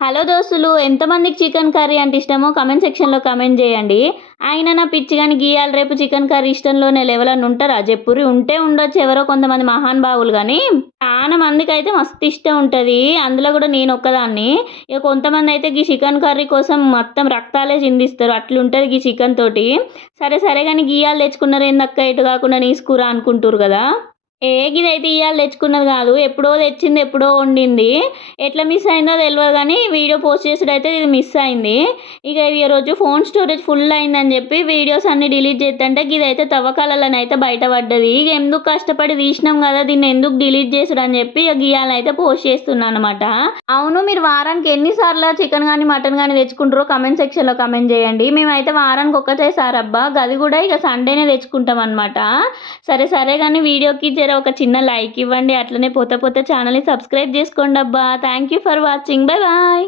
Hello దోస్తులు, ఎంతమందికి chicken curry అంటే ఇష్టమో కమెంట్ సెక్షన్లో కమెంట్ చేయండి. ఆయన నా పిచ్చి కానీ గీయాలి రేపు చికెన్ కర్రీ ఇష్టంలోనే ఎవరన్నా ఉంటారా చెప్పుర్రి. ఉంటే ఉండొచ్చు ఎవరో కొంతమంది మహానుభావులు, కానీ చాలా మందికి అయితే మస్తు ఇష్టం ఉంటుంది. అందులో కూడా నేను ఒక్కదాన్ని. ఇక కొంతమంది అయితే గీ చికెన్ కర్రీ కోసం మొత్తం రక్తాలే చిందిస్తారు, అట్లుంటుంది గీ చికెన్ తోటి. సరే సరే కానీ గీయాలు తెచ్చుకున్నారు ఏందక్క ఎటు కాకుండా నీసుకూర అనుకుంటారు కదా. గిదైతే ఇయ్యాల తెచ్చుకున్నది కాదు. ఎప్పుడో తెచ్చింది, ఎప్పుడో వండింది. ఎట్లా మిస్ అయిందో తెలవదు కానీ వీడియో పోస్ట్ చేసుడైతే ఇది మిస్ అయింది. ఇక ఈ రోజు ఫోన్ స్టోరేజ్ ఫుల్ అయిందని చెప్పి వీడియోస్ అన్నీ డిలీట్ చేస్తుంటే గిదైతే తవ్వకాలలోనైతే బయటపడ్డది. ఇక ఎందుకు కష్టపడి తీసినాం కదా, దీన్ని ఎందుకు డిలీట్ చేసుడు అని చెప్పి ఇక గీయాలనైతే పోస్ట్ చేస్తున్నాను అనమాట. అవును, మీరు వారానికి ఎన్నిసార్లు చికెన్ కానీ మటన్ కానీ తెచ్చుకుంటారో కమెంట్ సెక్షన్లో కమెంట్ చేయండి. మేమైతే వారానికి ఒక్కటేసారి అబ్బా, గది కూడా ఇక సండేనే తెచ్చుకుంటాం అనమాట. సరే సరే కానీ వీడియోకి ఒక చిన్న లైక్ ఇవ్వండి. అట్లనే పోతే ఛానల్ని సబ్స్క్రైబ్ చేసుకోండి అబ్బా. Thank you for watching. Bye bye.